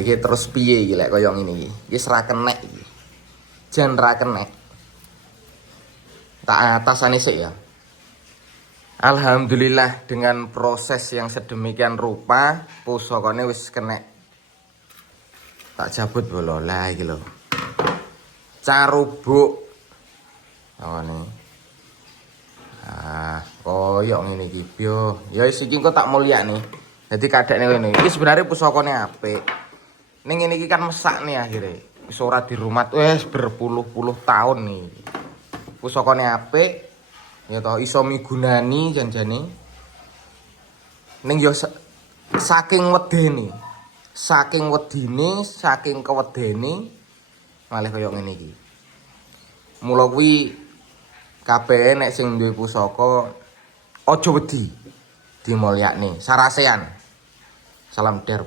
iki terus piye iki lek kaya ngene iki. Wis ra kenek iki. Jan ra kenek. Tak atasane sik ya. Alhamdulillah dengan proses yang sedemikian rupa pusakane wis kenek. Tak jabut bolola iki lho. Carubuk. Ngene. Koyok ngene iki yo. Ya wis iki engko tak mulyakne. Dadi kadekne ngene. Iki sebenarnya pusakane apik. Ning ngene iki kan mesak nih akhirnya. Wis ora dirumat wis berpuluh-puluh tahun nih. Pusakane apik. Ya toh iso migunani janjane. Ning yo saking wedene. Saking wedine, saking kewedene malah kaya ngene iki. Mula kuwi kabeh nek sing duwe pusaka aja wedi dimulyakne. Sarasean. Salam der.